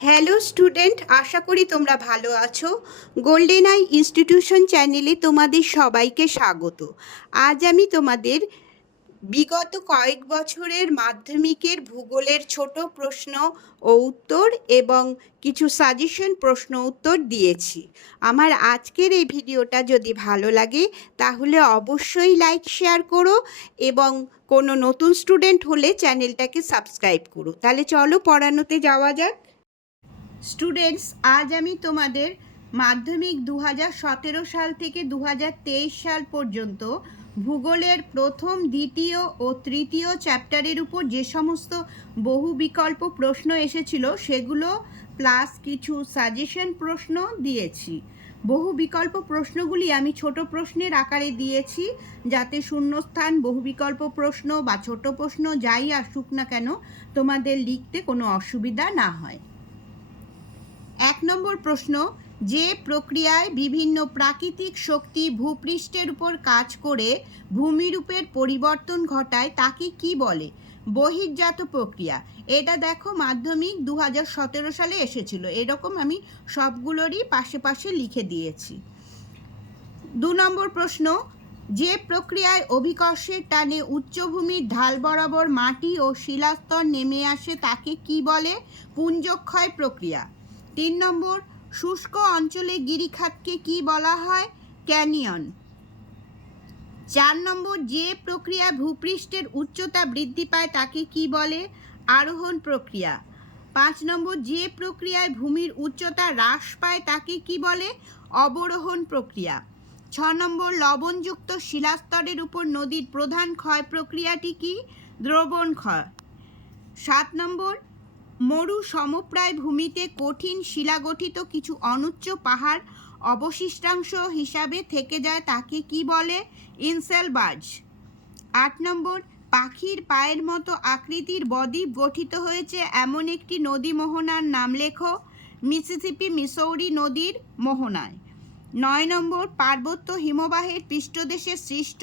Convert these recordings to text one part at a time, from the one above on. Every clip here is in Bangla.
হ্যালো স্টুডেন্ট, আশা করি তোমরা ভালো আছো। গোল্ডেন আই ইনস্টিটিউশন চ্যানেলে তোমাদের সবাইকে স্বাগত। আজ আমি তোমাদের বিগত কয়েক বছরের মাধ্যমিকের ভূগোলের ছোট প্রশ্ন ও উত্তর এবং কিছু সাজেশন প্রশ্ন উত্তর দিয়েছি। আমার আজকের এই ভিডিওটা যদি ভালো লাগে তাহলে অবশ্যই লাইক শেয়ার করো এবং কোনো নতুন স্টুডেন্ট হলে চ্যানেলটাকে সাবস্ক্রাইব করো। তাহলে চলো পড়ানোতে যাওয়া যাক। স্টুডেন্টস, আজ আমি তোমাদের মাধ্যমিক 2017 সাল থেকে 2023 সাল পর্যন্ত ভূগোলের প্রথম, দ্বিতীয় ও তৃতীয় চ্যাপ্টারের উপর যে সমস্ত বহু বিকল্প প্রশ্ন এসেছিল সেগুলো প্লাস কিছু সাজেশন প্রশ্ন দিয়েছি। বহু বিকল্প প্রশ্নগুলি আমি ছোট প্রশ্নের আকারে দিয়েছি যাতে শূন্যস্থান, বহু বিকল্প প্রশ্ন বা ছোট প্রশ্ন যাই আসুক না কেন তোমাদের লিখতে কোনো অসুবিধা না হয়। 1 নম্বর প্রশ্ন, যে প্রক্রিয়ায় বিভিন্ন প্রাকৃতিক শক্তি ভূপৃষ্ঠের উপর কাজ করে ভূমিরূপের পরিবর্তন ঘটায় তাকে কি বলে? বহির্জাত প্রক্রিয়া। এটা দেখো মাধ্যমিক 2017 সালে এসেছিল, এরকম আমি সবগুলোরই পাশে পাশে লিখে দিয়েছি। 2 নম্বর প্রশ্ন, যে প্রক্রিয়ায় অভিকর্ষের টানে উচ্চভূমির ঢাল বরাবর মাটি ও শিলাস্তর নেমে আসে তাকে কি বলে? পুঞ্জক্ষয় প্রক্রিয়া। 3 নম্বর, শুষ্ক অঞ্চলে গিরিখাতকে কি বলা হয়? ক্যানিয়ন। 4 নম্বর, যে প্রক্রিয়া ভূপৃষ্ঠের উচ্চতা বৃদ্ধি পায় তাকে কি বলে? আরোহণ প্রক্রিয়া। 5 নম্বর, যে প্রক্রিয়ায় ভূমির উচ্চতা হ্রাস পায় তাকে কি বলে? অবরোহণ প্রক্রিয়া। 6 নম্বর, লবণযুক্ত শিলাস্তরের উপর নদীর প্রধান ক্ষয় প্রক্রিয়াটি কি? দ্রবণ ক্ষয়। 7 নম্বর, মরু সমপ্রায় ভূমিতে কঠিন শিলাগঠিত কিছু অনুচ্চ পাহাড় অবশিষ্টাংশ হিসাবে থেকে যায় তাকে কি বলে? ইনসেলবার্জ। 8 নম্বর, পাখির পায়ের মতো আকৃতির বদ্বীপ গঠিত হয়েছে এমন একটি নদী মোহনার নাম লেখো। মিসিসিপি মিসৌরি নদীর মোহনায়। 9 নম্বর, পার্বত্য হিমবাহের পৃষ্ঠদেশে সৃষ্ট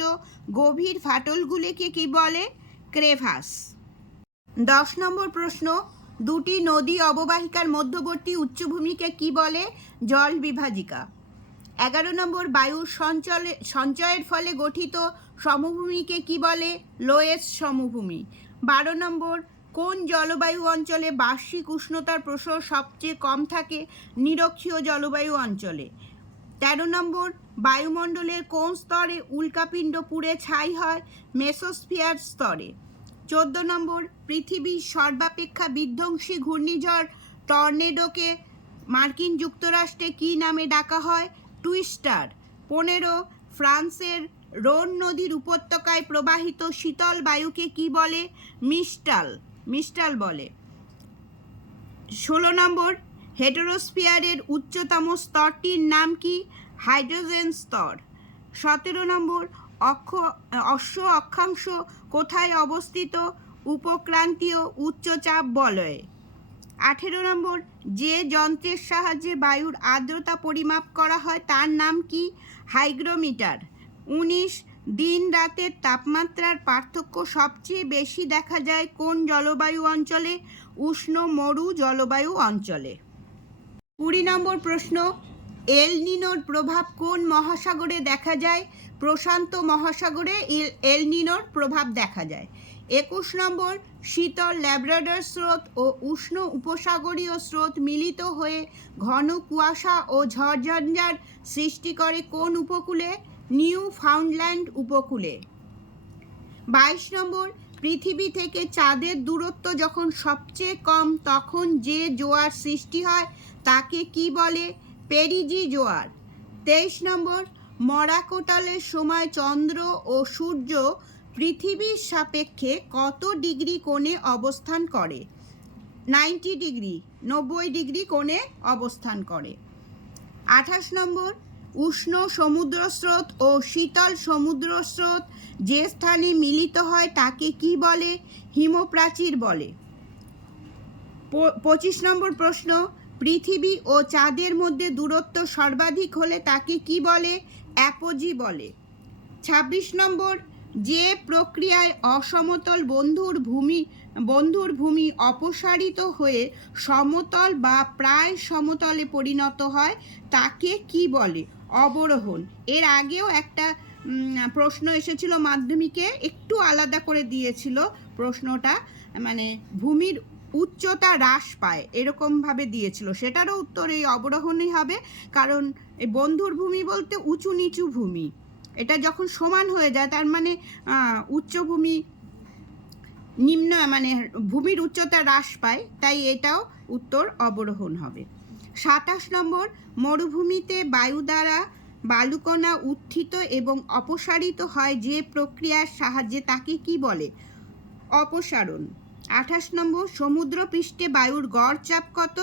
গভীর ফাটলগুলিকে কি বলে? ক্রেভাস। 10 নম্বর প্রশ্ন, দুটি নদী অববাহিকার মধ্যবর্তী উচ্চভূমিকে কি বলে? জল বিভাজিকা। 11 নম্বর, বায়ুর সঞ্চয়ের ফলে গঠিত সমভূমিকে কি বলে? লোয়েস সমভূমি। 12 নম্বর, কোন জলবায়ু অঞ্চলে বার্ষিক উষ্ণতার প্রসার সবচেয়ে কম থাকে? নিরক্ষীয় জলবায়ু অঞ্চলে। 13 নম্বর, বায়ুমণ্ডলের কোন স্তরে উল্কাপিণ্ড পুড়ে ছাই হয়? মেসোস্ফিয়ার স্তরে। 14 নম্বর, পৃথিবীর সর্বাপেক্ষা বিধ্বংসী ঘূর্ণিঝড় টর্নেডোকে মার্কিন যুক্তরাষ্ট্রে কি নামে ডাকা হয়? টুইস্টার। 15, ফ্রান্সের রোন নদীর উপত্যকায় প্রবাহিত শীতল বায়ুকে কি বলে? মিস্টাল বলে। 16 নম্বর, হেটেরোস্ফিয়ারের উচ্চতম স্তরটির নাম কি? হাইড্রোজেন স্তর। 17 নম্বর, অশ্ব অক্ষাংশ কোথায় অবস্থিত? উপক্রান্তীয় উচ্চচাপ বলয়ে। 18 নম্বর, যে যন্ত্রের সাহায্যে বায়ুর আর্দ্রতা পরিমাপ করা হয় তার নাম কি? হাইগ্রোমিটার। 19, দিন রাতের তাপমাত্রার পার্থক্য সবচেয়ে বেশি দেখা যায় কোন জলবায়ু অঞ্চলে? উষ্ণ মরু জলবায়ু অঞ্চলে। 20 নম্বর প্রশ্ন, এল নিনোর প্রভাব কোন মহাসাগরে দেখা যায়? প্রশান্ত মহাসাগরে এল নিনোর প্রভাব দেখা যায়। 21 নম্বর, শীতল ল্যাব্রাডর স্রোত ও উষ্ণ উপসাগরীয় স্রোত মিলিত হয়ে ঘন কুয়াশা ও ঝড়ঝঞ্ঝার সৃষ্টি করে কোন উপকূলে? নিউ ফাউন্ডল্যান্ড উপকূলে। 22 নম্বর, পৃথিবী থেকে চাঁদের দূরত্ব যখন সবচেয়ে কম তখন যে জোয়ার সৃষ্টি হয় তাকে কি বলে? পেরিজি জোয়ার। 23 নম্বর, মরাকোটালের সময় চন্দ্র ও সূর্য পৃথিবীর সাপেক্ষে কত ডিগ্রি কোণে অবস্থান করে? 90 ডিগ্রি কোণে অবস্থান করে। 28 নম্বর, উষ্ণ সমুদ্র স্রোত ও শীতল সমুদ্র স্রোত যে স্থানে মিলিত হয় তাকে কি বলে? হিমপ্রাচীর বলে। 25 নম্বর প্রশ্ন, পৃথিবী ও চাঁদের মধ্যে দূরত্ব সর্বাধিক হলে তাকে কি বলে? অ্যাপোজি বলে। 26 নম্বর, যে প্রক্রিয়ায় অসমতল বন্ধুর বন্ধুর ভূমি অপসারিত হয়ে সমতল বা প্রায় সমতলে পরিণত হয় তাকে কি বলে? অবরোহণ। এর আগেও একটা প্রশ্ন এসেছিল মাধ্যমিকে, একটু আলাদা করে দিয়েছিল প্রশ্নটা, মানে ভূমির উচ্চতা হ্রাস পায় এরকমভাবে দিয়েছিল, সেটারও উত্তর এই অবরোহণই হবে। কারণ এই বন্ধুর ভূমি বলতে উঁচু নিচু ভূমি, এটা যখন সমান হয়ে যায় তার মানে উচ্চভূমি নিম্ন, মানে ভূমির উচ্চতা হ্রাস পায়, তাই এটাও উত্তর অবরোহণ হবে। 27 নম্বর, মরুভূমিতে বায়ু দ্বারা বালুকণা উত্থিত এবং অপসারিত হয় যে প্রক্রিয়ার সাহায্যে তাকে কি বলে? অপসারণ। 28 নম্বর, সমুদ্রপৃষ্ঠে বায়ুর গড় চাপ কত?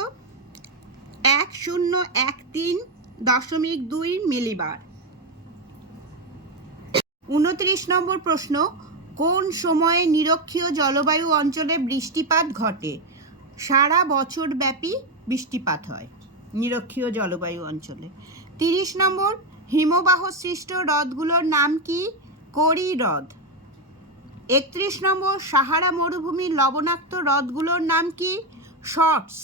1013.2 মিলিবার। 29 নম্বর প্রশ্ন, কোন সময়ে নিরক্ষীয় জলবায়ু অঞ্চলে বৃষ্টিপাত ঘটে? সারা বছর ব্যাপী বৃষ্টিপাত হয় নিরক্ষীয় জলবায়ু অঞ্চলে। 30 নম্বর, হিমবাহ সৃষ্ট হ্রদগুলোর নাম কি? কোরি হ্রদ। 31 নম্বর, সাহারা মরুভূমির লবণাক্ত হ্রদগুলোর নাম কি? শর্টস।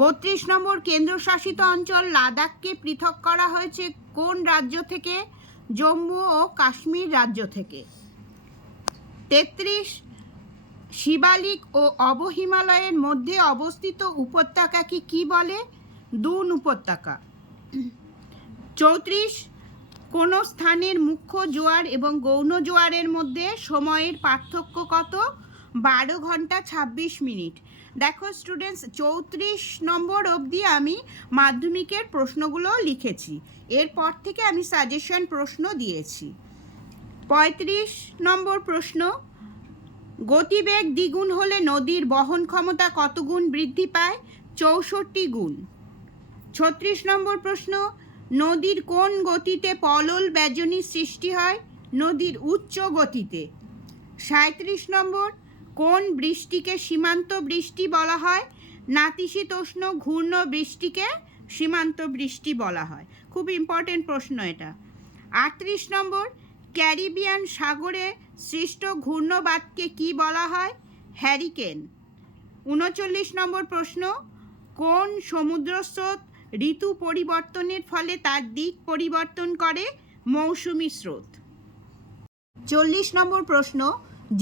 32 নম্বর, কেন্দ্রশাসিত অঞ্চল লাদাখকে পৃথক করা হয়েছে কোন রাজ্য থেকে? জম্মু ও কাশ্মীর রাজ্য থেকে। 33, শিবালিক ও অবহিমালয়ের মধ্যে অবস্থিত উপত্যকাকে কি বলে? দুন উপত্যকা। 34, কোন স্থানের মুখ্য জোয়ার এবং গৌণ জোয়ারের মধ্যে সময়ের পার্থক্য কত? 12 ঘন্টা 26 মিনিট। দেখো স্টুডেন্টস, 34 নম্বর অবধি আমি মাধ্যমিকের প্রশ্নগুলো লিখেছি, এরপর থেকে আমি সাজেশন প্রশ্ন দিয়েছি। 35 নম্বর প্রশ্ন, গতিবেগ দ্বিগুণ হলে নদীর বহন ক্ষমতা কত গুণ বৃদ্ধি পায়? 64 গুণ। 36 নম্বর প্রশ্ন, নদীর কোন গতিতে পলল বেজনী সৃষ্টি হয়? নদীর উচ্চ গতিতে। 37 নম্বর, কোন বৃষ্টিকে সীমান্ত বৃষ্টি বলা হয়? নাতিশীতোষ্ণ ঘূর্ণ বৃষ্টিকে সীমান্ত বৃষ্টি বলা হয়। খুব ইম্পর্টেন্ট প্রশ্ন এটা। 38 নম্বর, ক্যারিবিয়ান সাগরে সৃষ্ট ঘূর্ণবাতকে কি বলা হয়? হ্যারিকেন। 39 নম্বর প্রশ্ন, কোন সমুদ্রস্রোত ঋতু পরিবর্তনের ফলে তার দিক পরিবর্তন করে? মৌসুমী স্রোত। 40 নম্বর প্রশ্ন,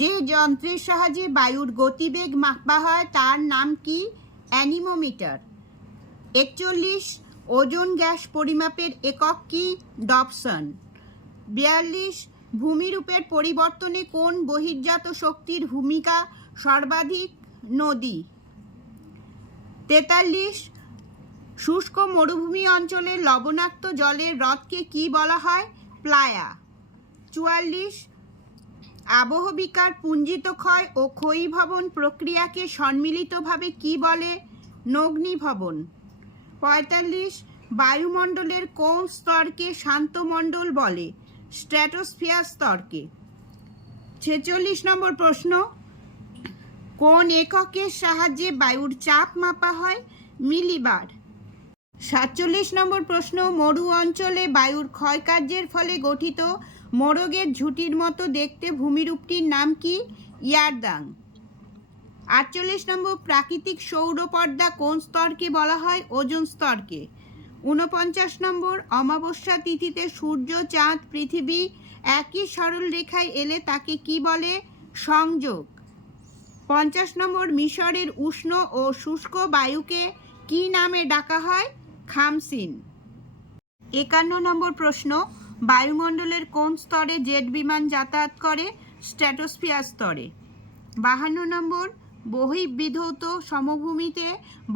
যে যন্ত্রের সাহায্যে বায়ুর গতিবেগ মাপা হয় তার নাম কি? অ্যানিমোমিটার। 41, ওজোন গ্যাস পরিমাপের একক কি? ডবসন। 42, ভূমিরূপের পরিবর্তনে কোন বহির্জাত শক্তির ভূমিকা সর্বাধিক? নদী। 43, শুষ্ক মরুভূমি অঞ্চলের লবণাক্ত জলের হ্রদকে কি বলা হয়? প্লায়া। 44, আবহবিকার পুঞ্জিত ক্ষয় ও ক্ষয়ীভবন প্রক্রিয়াকে সম্মিলিতভাবে কি বলে? নগ্নীভবন। 45, বায়ুমণ্ডলের কোন স্তরকে শান্তমণ্ডল বলে? স্ট্র্যাটোস্ফিয়ার স্তরকে। 46 নম্বর প্রশ্ন, কোন এককের সাহায্যে বায়ুর চাপ মাপা হয়? মিলিবার। 47 নম্বর প্রশ্ন, মরু অঞ্চলে বায়ুর ক্ষয়কার্যের ফলে গঠিত মোরগের ঝুঁটির মতো দেখতে ভূমিরূপটির নাম কি? ইয়ারদাং। 48 নম্বর, প্রাকৃতিক সৌরপর্দা কোন স্তরকে বলা হয়? ওজোন স্তরকে। 49 নম্বর, অমাবস্যা তিথিতে সূর্য, চাঁদ, পৃথিবী একই সরল রেখায় এলে তাকে কি বলে? সংযোগ। 50 নম্বর, মিশরের উষ্ণ ও শুষ্ক বায়ুকে কি নামে ডাকা হয়? খামসিন। 51 নম্বর প্রশ্ন, বায়ুমণ্ডলের কোন স্তরে জেট বিমান যাতায়াত করে? স্ট্র্যাটোস্ফিয়ার স্তরে। 52 নম্বর, বহির্বিধৌত সমভূমিতে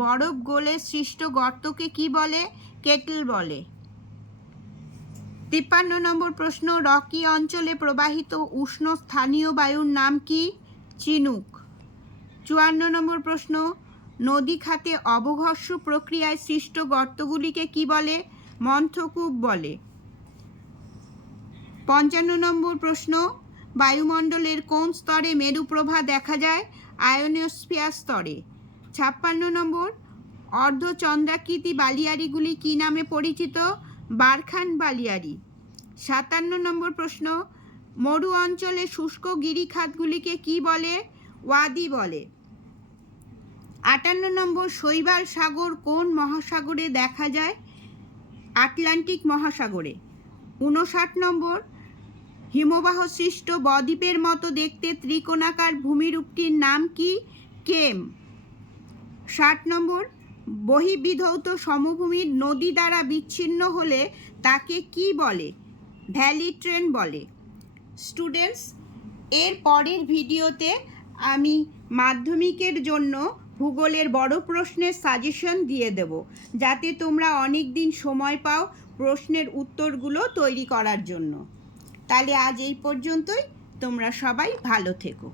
বরফ গলে সৃষ্ট গর্তকে কি বলে? কেটল বলে। 53 নম্বর প্রশ্ন, রকি অঞ্চলে প্রবাহিত উষ্ণ স্থানীয় বায়ুর নাম কি? চিনুক। 54 নম্বর প্রশ্ন, নদী খাতে অবঘর্ষ প্রক্রিয়ায় সৃষ্ট গর্তগুলিকে কি বলে? মন্থকূপ বলে। 55 নম্বর প্রশ্ন, বায়ুমণ্ডলের কোন স্তরে মেরুপ্রভা দেখা যায়? আয়োনোস্ফিয়ার স্তরে। 56 নম্বর, অর্ধচন্দ্রাকৃতি বালিয়াড়িগুলি কি নামে পরিচিত? বারখান বালিয়াড়ি। 57 নম্বর প্রশ্ন, মরু অঞ্চলে শুষ্ক গিরিখাতগুলিকে কি বলে? ওয়াদি বলে। 58 নম্বর, শৈবাল সাগর কোন মহাসাগরে দেখা যায়? আটলান্টিক মহাসাগরে। 59 নম্বর, হিমবাহ সৃষ্ট বদ্বীপের মতো দেখতে ত্রিকোণাকার ভূমিরূপটির নাম কি? কেম। 60 নম্বর, বহির্বিধৌত সমভূমির নদী দ্বারা বিচ্ছিন্ন হলে তাকে কি বলে? ভ্যালি ট্রেন বলে। স্টুডেন্টস, এর পরের ভিডিওতে আমি মাধ্যমিকের জন্য ভূগোলের বড় প্রশ্নের সাজেশন দিয়ে দেব, যাতে তোমরা অনেক দিন সময় পাও প্রশ্নের উত্তরগুলো তৈরি করার জন্য। তাহলে আজ এই পর্যন্তই। তোমরা সবাই ভালো থেকো।